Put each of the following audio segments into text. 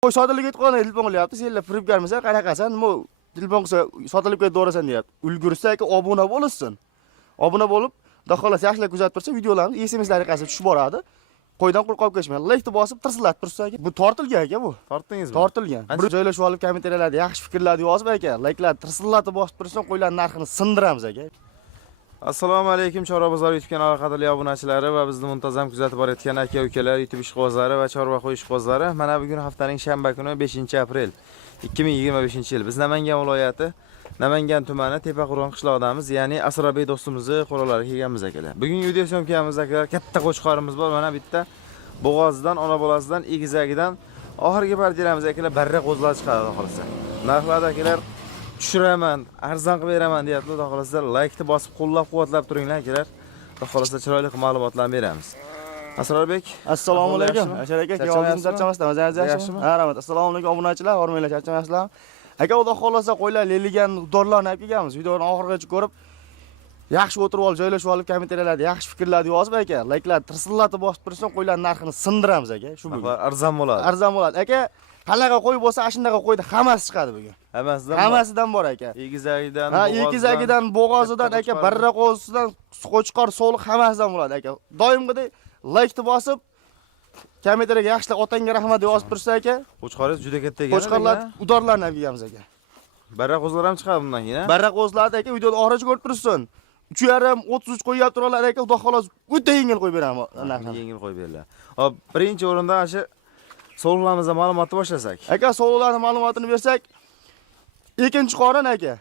Qo'y sotilib ketib qolgan telefon qilyapti. Senlar firibgarmisan, qanaqasan? Nima telefon qilsa sotilib ketib to'rasan deyapti. Ulgursa aka obuna bo'lsin. Obuna bo'lib, xudo xohlasa yaxshilab kuzatib tursa, videolarimiz SMS tariqasida tushib boradi. Qo'ydan qo'rqib ketmayman. Laykni bosib tirsillatib tursa aka. Bu tortilgan aka bu. Tortdingizmi? Tortilgan. Bir joylashib olib kommentariylarda yaxshi fikrlarni yozib aka, layklarni tirsillatib bosib tursa, qo'ylar narxini sindiramiz aka. Assalomu alaykum Chorva bozori YouTube kanali qadrli obunachilari va bizni muntazam kuzatib borayotgan aka-ukalar, YouTube ishqibozlari va chorva qo'y ishqibozlari. Mana bugun haftaning shanba kuni 5-aprel 2025-yil. Biz Namangan viloyati, Namangan tumani Tepaqo'rg'on qishlog'idamiz, ya'ni Asrabey do'stimizni qo'ralariga kelganmiz akalar. Bugungi video syomkamiz akalar, katta qo'chqorimiz bor. Mana bitta bo'g'ozidan, ona bolasidan, egizagidan oxirgi partiyalarimiz akalar barra qo'zlar chiqadi xohlasa. Narxlar akalar tushiraman, arzon qilib beraman deyapti. Xudo xolasa laykni bosib qo'llab-quvvatlab turinglar akalar. Xudo xolasa chiroyli ma'lumotlarni beramiz. Asrorbek, assalomu alaykum. Ashar aka, kelyapsiz, charchamasdan, o'zingiz yaxshimi? Ha, rahmat. Assalomu alaykum obunachilar, o'rmanglar, charchamasizlar. Aka, xudo xolasa qo'ylar leligan dorlarni olib kelganmiz. Videoni oxirigacha ko'rib, yaxshi o'tirib olib, joylashib olib, kommentariylarda yaxshi fikrlarni yozib aka, layklarni tirsillatib bosib tursa, qo'ylar narxini sindiramiz aka. Shu bugun arzon bo'ladi. Arzon bo'ladi. Aka, qanaqa qo'y bo'lsa, shundaqa qo'yda hammasi chiqadi bugun. Hammasidan bor aka. Egizagidan, ha, egizagidan, bo'g'ozidan aka, barra qo'zidan, qo'chqor, so'liq hammasidan bo'ladi aka. Doimgidek laykni bosib, kommentariyaga yaxshilab otangga rahmat deb yozib tursa aka. Qo'chqoringiz juda katta ekan. Qo'chqorlar udorlarni olib kelganmiz aka. Barra qo'zlar ham chiqadi bundan keyin. Barra qo'zlarni aka videoni oxirigacha ko'rib tursin. 3,5-33 qo'yib turarlar aka, xudo xolos o'ta yengil qo'yib beraman narxini. Yengil qo'yib beringlar. Hop, birinchi o'rinda shu so'liqlarimizdan ma'lumotni boshlasak. Aka, so'liqlarning ma'lumotini bersak, ikkinchi qorin aka.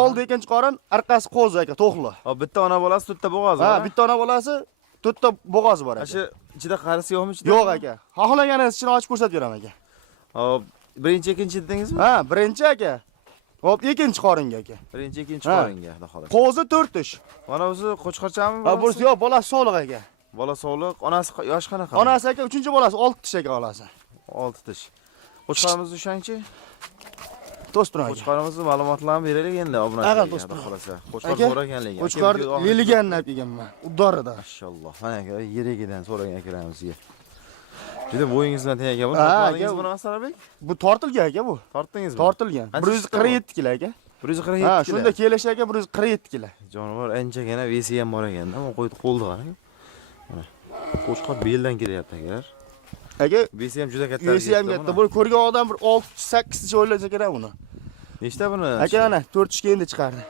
Oldi ikkinchi qorin, orqasi qo'z aka, to'xli. Hop, bitta ona bolasi, to'rtta bo'g'oz bor. Ha, bitta ona bolasi, to'rtta bo'g'oz bor aka. Shu ichida qarisi yo'qmi ichida? Yo'q aka. Xohlaganingiz ichini ochib ko'rsatib beraman aka. Hop, birinchi, ikkinchi dedingizmi? Ha, birinchi aka. Hop, ikkinchi qoringa aka. Birinchi, ikkinchi qoringa, xudo xolasa. Qo'zi 4 tish. Mana o'zi qo'chqorchami? Ha, bo'lsa yo'q, bolasi so'liq aka. Bola so'liq, onasi yosh qanaqa? Onasi aka 3-bolasi 6 tish aka olasi. 6 tish. Qo'chqorimizni o'shanchi? To'stirang. Qo'chqorimizni ma'lumotlarini beraylik endi obunachilarga, xudo xolasa. Qo'chqor zo'r ekanligi. Qo'chqor leliganni olib kelganman. Udorida. Mashalloh. Mana aka yerigidan so'ragan akalarimizga. Juda bo'yingiz bilan teng aka. Tortdingiz buni Asrorbek? Bu tortilgan aka bu. Tortdingizmi? Tortilgan. 147 kilo aka. 147 kilo. Ha, shunda kelish aka 147 kilo. Jonivor anchagina vesi ham bor ekanda, bu qo'yni qo'lda qarang. Mana qo'chqor beldan kelyapti akalar. Aka, vesi ham juda katta. Vesi ham katta. Bu ko'rgan odam bir 6-8 tish o'ylasa kerak buni. Nechta buni? Aka, ana 4 tishga endi chiqardi.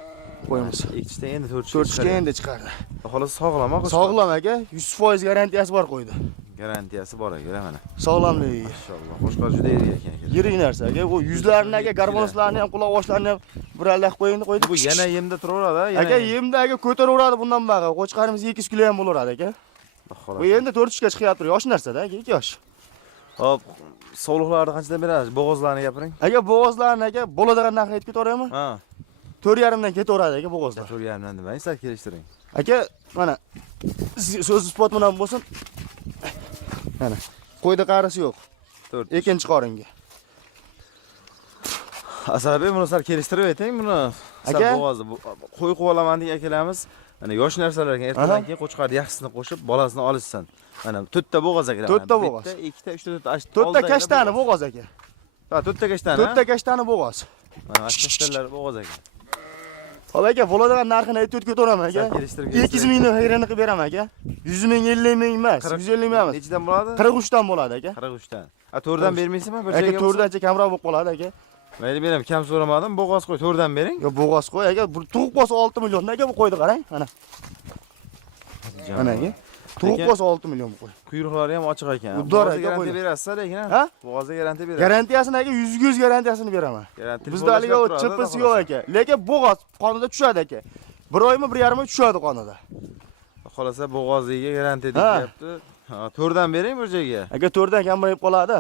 Qo'yimiz. Ikkita endi 4 tishga endi chiqardi. Xolos sog'lom qo'chqor. Sog'lom aka, 100% garantiyasi bor qo'ydi. Garantiyasi bor aka mana. Sog'lomligi. Mashalloh, qo'chqor juda yirik ekan aka. Yirik narsa aka. Bu yuzlarini aka, garmonslarini ham, quloq oshlarini ham bir allaq qo'yindi qo'ydi. Bu yana yemda turaveradi, aka, yemda aka ko'taraveradi bundan baqa. Qo'chqarimiz 200 kilo ham bo'laradi aka. Bu endi 4 tishga chiqyapti, yosh narsa-da aka, 2 yosh. Hop, so'liqlarni qanchadan berasiz? Bo'g'ozlarni gapiring. Aka, bo'g'ozlarni aka, bo'ladigan narxni aytib ketaveraymi? Ha. 4,5 dan ketaveradi aka bo'g'ozlar. 4,5 dan nima? Sal kelishtiring. Aka, mana so'z isbot bilan bo'lsin. Mana qo'yda qarisi yo'q. 4. Ikkinchi qoringa. Asabey buni sal kelishtirib ayting buni. Sal bo'g'ozni qo'y quvolaman degan akalarimiz, mana yosh narsalarga ertadan keyin qo'chqarni yaxshisini qo'shib, bolasini olishsin. Mana 4 ta bo'g'oz akalar. 4 ta bo'g'oz. 2 ta, 3 ta, 4 ta kashtani bo'g'oz aka. Ha, 4 ta kashtani. 4 ta kashtani bo'g'oz. Mana kashtalar bo'g'oz aka. Xo'p aka, bo'ladigan narxini aytib o'tiraman aka. 200 mingni xayrini qilib beraman aka. 100 ming, 50 ming emas, 150 ming emas. Nechidan bo'ladi? 43 dan bo'ladi aka. 43 dan. A 4 dan bermaysizmi? Bir joyga. Aka, 4 dancha kamroq bo'lib qoladi aka. Mayli, men ham kam so'ramadim. Bo'g'oz qo'y 4 dan bering. Yo, bo'g'oz qo'y aka, bu tug'ib bo'lsa 6 million aka bu qo'ydi qarang, mana. Mana aka. Tug'ib bo'lsa 6 million bu qo'y. Quyruqlari ham ochiq ekan. Bo'g'ozga garantiya berasiz lekin ha? Bo'g'ozga garantiya berasiz. Garantiyasini aka 100% garantiyasini beraman. Bizda haliga o chipisi yo'q aka. Lekin bo'g'oz qonida tushadi aka. 1 oymi, 1,5 oy tushadi qonida. Xolasa bo'g'oziga garantiya deyapti. Ha, 4 dan bering bir joyga. Aka 4 dan kamayib qoladi.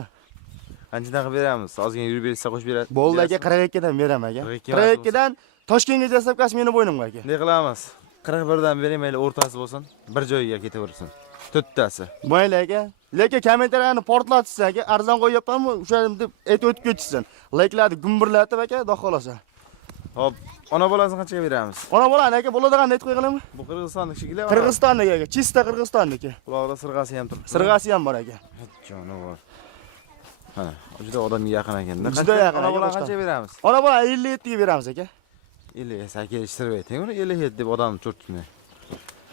Qanchadan qilib beramiz? Ozgina yurib bersa qo'shib berasiz. Bo'ldi aka, 42 dan beraman aka. 42 dan Toshkentga jasabkasi meni bo'ynimga aka. Ne qilamiz? 41 dan bering, mayli o'rtasi bo'lsin, bir joyga ketaversin. 4 tasi. Mayli aka. Lekin kommentariyani portlatsin aka, arzon qo'yapmanmi, o'sha deb aytib o'tib ketsin. Layklarni gumburlatib aka, xudo xolasa. Hop, ona bolasini qanchaga beramiz? Ona bolani aka, bo'ladigan aytib qo'yganmi? Bu Qirg'izistonlik shekilli. Qirg'izistonniki aka, chista Qirg'izistonniki. Quloqda sirg'asi ham turibdi. Sirg'asi ham bor aka. Jonivor. Mana, juda odamga yaqin ekanda. Juda yaqin. Ona bilan qancha beramiz? Ona bola 57 ga beramiz aka. 50 ga kelishtirib ayting, uni 57 deb odam cho'rtini.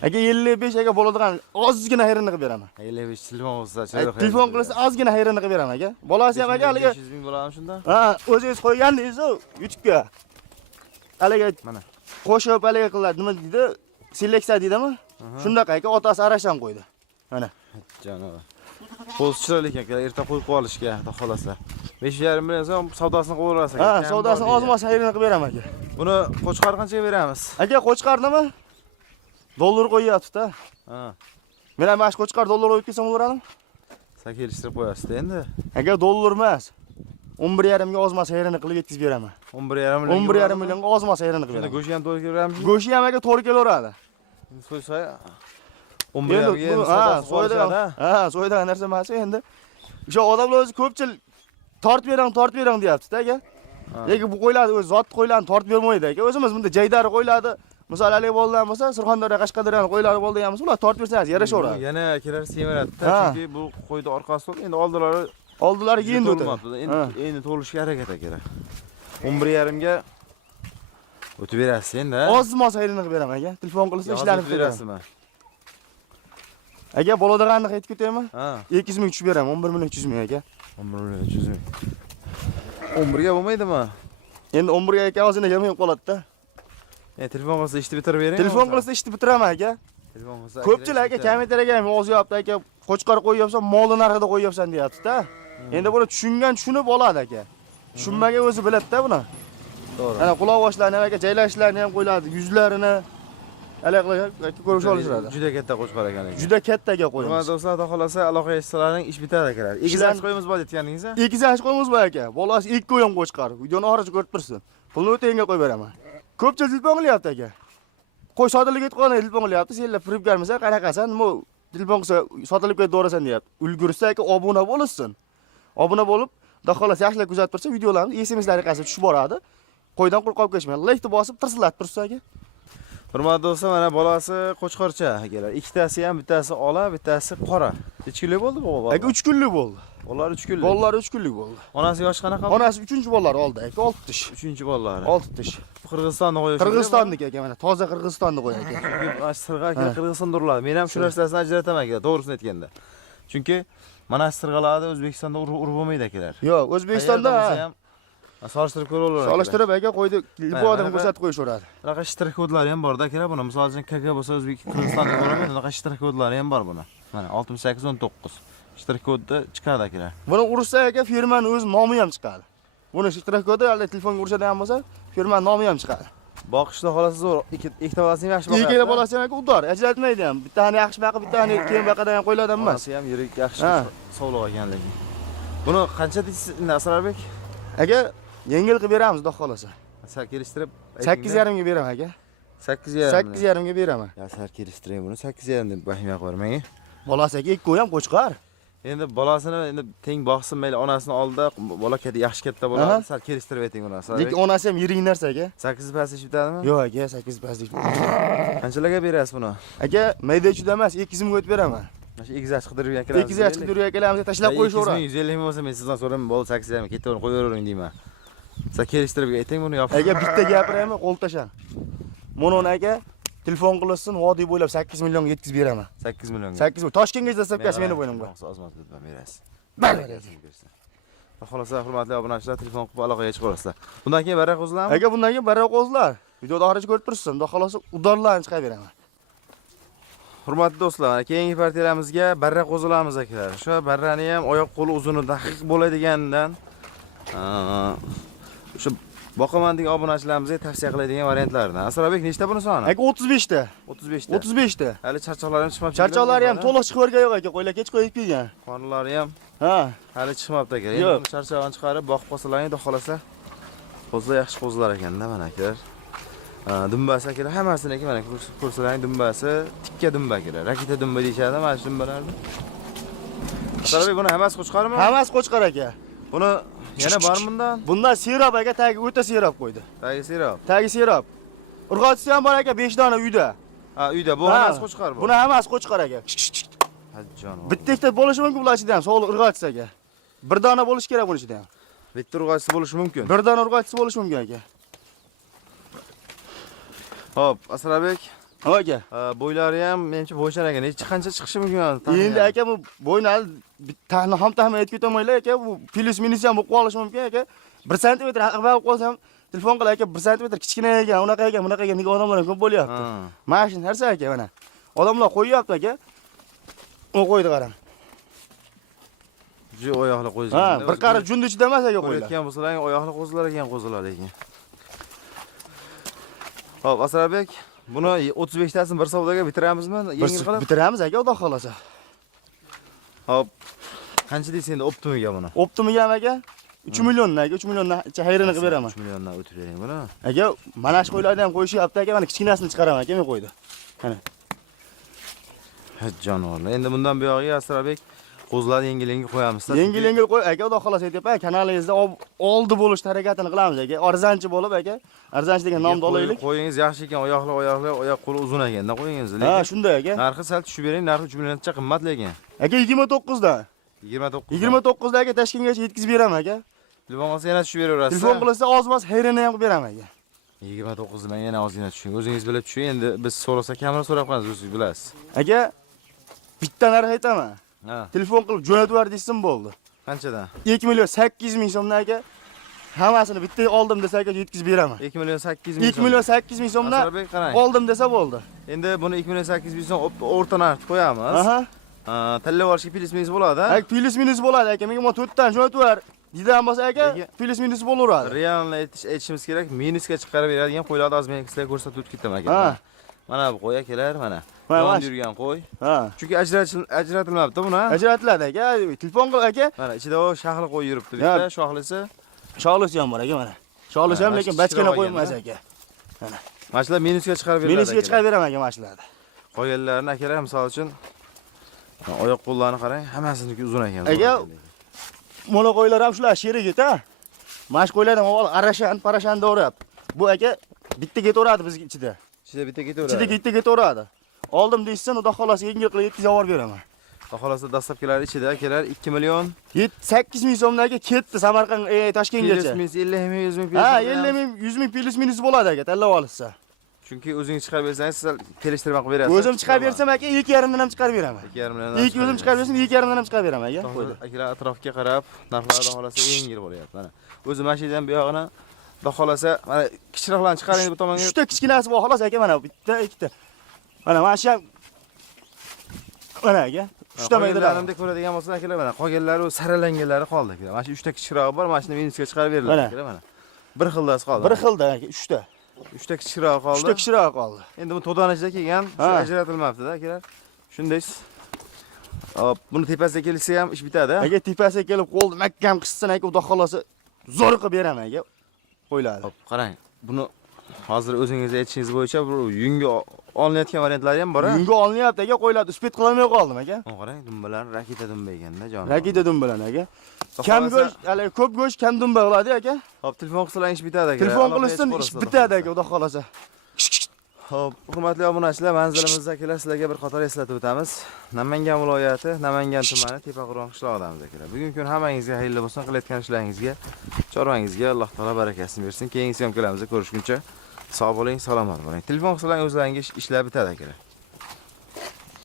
Aka 55 aka bo'ladigan ozgina hayrini qilib beraman. 55 telefon bo'lsa, telefon qilsa ozgina hayrini qilib beraman aka. Bolasi ham aka haliga 500 ming bo'ladimi shunda? Ha, o'zingiz qo'ygandingiz-ku YouTube'ga. Haliga Mana. Qo'shib haliga qiladi, nima deydi? Seleksiya deydimi? Shundaqa aka, otasi arashan qo'ydi. Mana. Janob. Qo'l chiroyli ekan, erta qo'yib olishga, xudo xolasa. 5,5 million so'm savdosini qilib olasiz aka. Ha, savdosini ozmas hayrini qilib beraman aka. Buni qo'chqar qanchaga beramiz? Aka, qo'chqar nima? Dollar qo'yyapti-da. Ha. Men ham mana qo'chqar dollar qo'yib kelsam bo'ladimi? Sen kelishtirib qo'yasiz endi. Aka, dollar emas. 11,5 ga ozmas hayrini qilib yetkazib beraman. 11,5 million. 11,5 millionga ozmas hayrini qilib Shunda beraman. go'shti ham to'g'ri beramiz. Go'shti ham aka to'g'ri kelaveradi. So'ysa 11,5 ga so'yda. Ha, so'ydagan narsa emas endi. O'sha odamlar o'zi ko'pchilik tortib berang deyapti-da aka. Lekin bu qo'ylarni o'zi zot qo'ylarni tortib bermaydi aka. O'zimiz bunda jaydari qo'ylarni, misol hali bo'lgan bo'lsa, Surxondaryo, Qashqadaryo qo'ylari bo'lgan bo'lsa, ular tortib bersangiz yarashaveradi. Yana kelar semiradi-da, chunki bu qo'yni orqasida endi oldilari endi o'tadi. Endi to'lishga harakat kerak. 11,5 ga o'tib berasiz endi. Ozmas hayrini qilib beraman aka. Telefon qilsa ishlarni qilib berasizmi? Aka, bo'ladiganini aytib ketaymi? Ha. 200 ming tushib beraman, 11 million 300 ming aka. 11 million 300 ming. 11 ga bo'lmaydimi? Endi 11 ga aka o'zini kelmay qoladi-da. Telefon qilsa ishni bitirib bering. Telefon qilsa ishni bitiraman aka. Telefon qilsa. Ko'pchilik aka kommentariyga ham yozyapti aka, qo'chqar qo'yyapsan, molni narxida qo'yyapsan deyapti-da. Endi buni tushunib oladi aka. Tushunmagan o'zi biladi-da buni. To'g'ri. Ana quloq-boshlarni aka, jaylashlarni ham qo'yiladi, yuzlarini aloqaga ko'rish olishadi. Juda katta qo'chqar ekan. Juda kattaga qo'yamiz. Hurmatli do'stlar, xudo xolasa aloqa eshitsalaring ish bitadi akalar. Egizash qo'yimiz bor aytganingiz-a? Egizash qo'yimiz bor aka. Bolasi 2 o'yin qo'chqar. Videoni oxirigacha ko'rib tursin. Pulni o'tayinga qo'yib beraman. Ko'pchilik telefon qilyapti aka. Qo'y sotilib ketgan telefon qilyapti. Senlar firibgarmisa, qaraqasan, nima telefon qilsa sotilib ketdi o'rasan deyapti. Ulgursa aka obuna bo'lsin. Obuna bo'lib, xudo xolasa yaxshilab kuzatib tursa, videolarimiz SMS tariqasida tushib boradi. Qo'ydan quruq qolib ketmaydi. Like bosib, tirsillatib tursa aka. Hurmatli do'stlar, mana bolasi qo'chqorcha akalar. Ikkitasi ham, bittasi ola, bittasi qora. Necha kunlik bo'ldi bu bola? Aka 3 kunlik bo'ldi. Bolalar 3 kunlik. Bolalar 3 kunlik bo'ldi. Onasi yoshi qanaqa? Onasi 3-bolalar oldi aka, 6 tish. 3-bolalari. 6 tish. Qirg'izistonda qo'yish. Qirg'izistonniki aka, mana toza Qirg'izistonni qo'y aka. Mana sirg'a aka Qirg'izistonda uriladi. Men ham shu narsasini ajrataman aka, to'g'risini aytganda. Chunki mana sirg'alarda O'zbekistonda urib bo'lmaydi akalar. Yo'q, O'zbekistonda solishtirib ko'raveradi. Solishtirib aka qo'ydi, ibodatni ko'rsatib qo'yishaveradi. Bunaqa shtrix kodlari ham bor-da akalar, buni misol uchun KK bo'lsa O'zbek Qirg'izistonda bo'lmaydi, bunaqa shtrix kodlari ham bor buni. Mana 6819 shtrix kodda chiqadi akalar. Buni ursa aka firmaning o'z nomi ham chiqadi. Buni shtrix kodi hali telefonga urishadigan bo'lsa, firmaning nomi ham chiqadi. Boqishda xolasi zo'r. Ikkita bolasini yaxshi boqadi. Ikkita bolasi ham aka udor, ajratmaydi ham. Bittani yaxshi boqib, bittani keyin boqadan ham qo'yiladi emas. Bolasi ham yirik, yaxshi sog'liq ekanligi. Buni qancha deysiz, Asrarbek? Aka, yengil qilib beramiz, xudo xolasa. Sal kelishtirib 8,5 ga beraman aka. 8,5. 8,5 ga beraman. Ya sal kelishtiring buni 8,5 deb vahima qo'ymang. Bolasi aka 2 ham qo'chqar. Endi bolasini endi teng boqsin, mayli onasini oldida bola yaxshi katta bo'ladi, sal kelishtirib ayting buni. Lekin onasi ham yirik narsa aka. 8 paslik bitadimi? Yo'q aka, 8 paslik. Qanchalarga berasiz buni? Aka, mayda juda emas, 200 ming o'tib beraman. Mana egizash qidirib yurgan akalar. Egizash qidirib yurgan akalarimizni tashlab qo'yishaveradi. 150 ming bo'lsa men sizdan so'rayman, bo'ldi 8,5 ketaverib qo'yavering deyman. Siz kelishtirib ayting buni yopib. Aka bitta gapiraymi, qo'l tashan. Mo'non aka telefon qilsin, vodiy bo'ylab 8 millionga yetkazib beraman. 8 millionga. 8 million. Toshkentga zastavkasi meni bo'ynimga. Ozmas deb berasiz. Berasiz. Xohlasa hurmatli obunachilar, telefon qilib aloqaga chiqib olasizlar. Bundan keyin barra qo'zilarmi? Aka, bundan keyin barra qo'zilar. Videoda oxirigacha ko'rib turibsiz. Xudo xolasa udorlarni chiqarib beraman. Hurmatli do'stlar, keyingi partiyalamizga barra qo'zilarimiz akalar. O'sha barrani ham oyoq qo'li uzuni daqiq bo'ladigandan o'sha boqaman degan obunachilarimizga tavsiya qiladigan variantlardan. Asrarbek nechta buni soni? Aka 35 ta. 35 ta. 35 ta. Hali charchoqlari ham chiqmabdi. Charchoqlari ham to'liq chiqib o'rgan yo'q aka, qo'ylar kech qo'yib kelgan. Qornlari ham hali chiqmabdi aka. Endi charchog'ini chiqarib boqib qolsalaring, xudo xolasa qo'zlar yaxshi qo'zlar ekanda mana akalar. Dumbasi akalar hammasiniki mana ko'rsalaring dumbasi tikka dumba akalar. Raketa dumba deyshadi mana shu dumbalarni. Asrarbek buni hammasi qo'chqarmi? Hammasi qo'chqar aka. Buni yana bormi bundan? Bundan serob aka, tagi o'ta serob qo'ydi. Tagi serob. Tagi serob. Urg'otisi ham bor aka, 5 dona uyda. Ha, uyda. Bu hammasi qo'chqar bu. Buni hammasi qo'chqar aka. Hajjon. Bitta ikkita bo'lishi mumkin bular ichida ham, sog'liq urg'otisi aka. Bir dona bo'lishi kerak buni ichida ham. Bitta urg'ochisi bo'lishi mumkin. Bir dona urg'ochisi bo'lishi mumkin aka. Hop, Asrabek. Ha aka. Bo'ylari ham menimcha bo'ychan ekan. Qancha chiqishi mumkin? Endi aka bu bo'yni tahni ham aytib ketamaylar aka. Bu plus minus ham bo'lib qolishi mumkin aka. 1 sm aqib olib qolsam, telefon qilib aka 1 sm kichkina ekan, unaqa ekan, bunaqa ekan, nega odamlar ko'p bo'lyapti. Mana shu narsa aka mana. Odamlar qo'yyapti aka. U qo'ydi qarang. Ju oyoqli qo'ygan. Ha, bir qara junda ichida emas aka qo'ylar. Qo'ygan bo'lsalar, oyoqli qo'zilar ekan, qo'zilar lekin. Hop, Asrabek, buni 35 tasini bir savdoga bitiramizmi? Yengil qilib bitiramiz aka, xudo xolasa. Hop. Qancha deysiz endi optimiga buni? Optimiga aka 3 milliondan aka, 3 milliondan hayrini qilib beraman. 3 milliondan o'tib bering buni. Aka, mana shu qo'ylarni ham qo'yishyapti aka, mana kichkinasini chiqaraman aka, men qo'ydi. Qani. Jonivorlar. Endi bundan buyog'iga Asrabek qo'zlarni yengil-yengil qo'yamiz. Yengil-yengil qo'y aka, xudo xolasa aytyapman, kanalingizda oldi bo'lish harakatini qilamiz aka. Arzonchi bo'lib aka. Arzonchi degan nomni olaylik. Qo'yingiz yaxshi ekan, oyoq qo'li uzun ekanda qo'yingiz. Ha, shunday aka. Narxi sal tushib bering, narxi 3 millioncha qimmat lekin. Aka 29 dan. 29. 29 dan aka Toshkentgacha yetkazib beraman aka. Telefon qilsa yana tushib beraverasiz. Telefon qilsa oz-moz hayrini ham qilib beraman aka. 29 dan yana ozgina tushing. O'zingiz bilib tushing. Endi biz so'rasa kamroq so'rab qo'yamiz, o'zingiz bilasiz. Aka, bitta narx aytaman. Ha. Telefon qilib jo'natib ber desim bo'ldi. Qanchadan? 2 million 800 ming so'mdan aka. Hammasini bitta oldim desa aka yetkazib beraman. 2 million 800 ming. 2 million 800 ming so'mdan oldim desa bo'ldi. Endi buni 2 million 800 ming so'm o'rta narx qo'yamiz. Aha. Tanlab olishga plus minus bo'ladi. Aka plus minus bo'ladi aka. Menga 4 dan jo'natib ber. Didan bo'lsa aka plus minus bo'laveradi. Realni aytishimiz kerak, minusga chiqarib beradigan qo'ylarni hozir men sizlarga ko'rsatib o'tib ketaman aka. Ha. Mana bu qo'y akalar, mana. Mana Yon yurgan qo'y. Ha. Chunki ajratilmabdi buni. Ajratiladi aka. Telefon qil aka. Mana ichida o shahli qo'y yuribdi bitta, shoxlisi. Shoxlisi ham bor aka mana. Shoxlisi ham lekin bachkana qo'ymas aka. Mana. Mana shular minusga chiqarib beriladi. Minusga chiqarib beraman aka mana shularni. Qolganlarini akalar misol uchun oyoq qo'llarni qarang, hammasiniki uzun ekan. Aka mono qo'ylar ham shular sherigita. Mana shu qo'ylardan avval parashan o'rab. Bu aka bitta ketaveradi bizga ichida. Ichida bitta ketaveradi. Ichida bitta ketaveradi. Oldim deysan, xudo xolasa yengil qilib yetkazib olib beraman. Xudo xolasa dastlabkilar ichida akalar 2 million 8 ming so'mdan ketdi Samarqand Toshkentgacha. 50 ming 100 ming. Ha, 50 ming 100 ming plus minus bo'ladi aka, tanlab olsa. Chunki o'zingiz chiqarib bersangiz, siz kelishtirib qilib berasiz. O'zim chiqarib bersam aka 2,5 dan ham chiqarib beraman. 2,5 dan. Ilk o'zim chiqarib bersam 2,5 dan ham chiqarib beraman aka. Qo'ydi. Akalar atrofga qarab, narxlarni xolasa yengil bo'lyapti. Mana o'zi mashidan bu yog'ini xudo xolasa mana kichikroqlarni chiqaring bu tomonga. 3 ta kichkinasi bor xolos aka, mana bitta, ikkita. Mana shu ham mana aka. 3 ta maydalarni ko'radigan bo'lsa akalar, mana qolganlari saralanganlari qoldi akalar. Mana shu 3 ta kichikrog'i bor, mana shuni minusga chiqarib beriladi akalar mana. Bir xildasi qoldi. Bir xilda aka, 3 ta. 3 ta kichikroq qoldi. 3 ta kichikroq qoldi. Endi bu to'dan ichida kelgan, shu ajratilmabdi-da akalar. Shundaysiz. Hop, buni tepasiga kelsa ham ish bitadi. Aka tepasiga kelib qo'lni mahkam qissin aka, xudo xolasa zo'r qilib beraman aka. Qo'yladi. Hop, qarang. Buni hozir o'zingiz aytishingiz bo'yicha bu yungi olinayotgan variantlari ham bor-a? Yungi olinyapti aka, qo'yladi. Uspet qilolmay qoldim aka. Qarang, dumbalar raketa dumba ekanda, jonim. Raketa dumba bilan aka. Kam go'sht, hali ko'p go'sht kam dumba qiladi aka. Hop, telefon qilsang ish bitadi aka. Telefon qilsam ish bitadi aka, xudo xolasa. Hop, hurmatli obunachilar, manzilimizda akalar sizlarga bir qator eslatib o'tamiz. Namangan viloyati, Namangan tumani, Tepaqo'rg'on qishlog'idamiz akalar. Bugungi kun hammangizga xayrli bo'lsin, qilayotgan ishlaringizga, chorvangizga Alloh taolo barakasini bersin. Keyingi syomkalarimizni ko'rishguncha sog' bo'ling, salomat bo'ling. Telefon qilsang o'zlaringiz ishlar bitadi akalar.